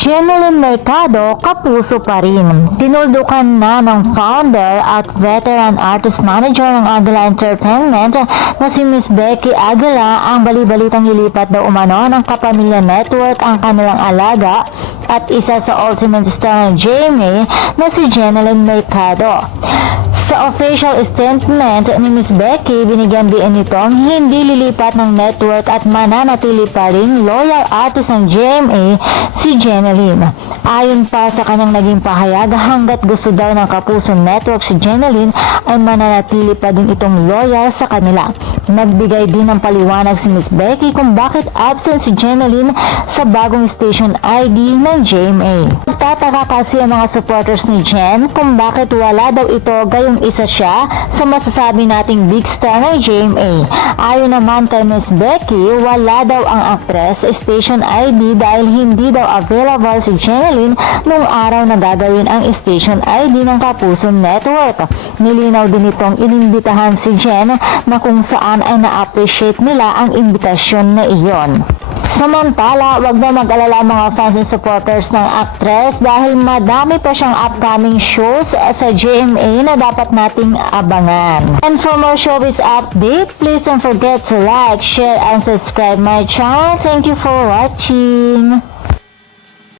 Jeneline Mercado, kapuso pa rin. Tinuldukan na ng founder at veteran artist manager ng Aguila Entertainment na si Miss Becky Aguila ang bali-balitang ilipat daw umano ng Kapamilya Network ang kanilang alaga at isa sa ultimate star ng GMA na si Jeneline Mercado. Sa official statement ni Miss Becky, binigyan din nitong hindi lilipat ng network at mananatili pa rin loyal artist ng GMA si Jeneline. Ayon pa sa kanyang naging pahayag, hanggat gusto daw ng Kapuso Network si Jeneline ay mananatili pa din itong loyal sa kanila. Nagbigay din ng paliwanag si Miss Becky kung bakit absent si Jeneline sa bagong station ID ng GMA. Nagtataka kasi ang mga supporters ni Jen kung bakit wala daw ito gayong isa siya sa masasabi nating big star ng GMA. Ayon naman kay Miss Becky, wala daw ang actress sa station ID dahil hindi daw available si Jeneline nung araw na gagawin ang station ID ng Kapuso Network. Nilinaw din itong inimbitahan si Jen na kung saan ay na-appreciate nila ang imbitasyon na iyon. Samantala, wag na mag-alala mga fans and supporters ng actress dahil madami pa siyang upcoming shows sa GMA na dapat nating abangan. And for more showbiz update, please don't forget to like, share, and subscribe my channel. Thank you for watching.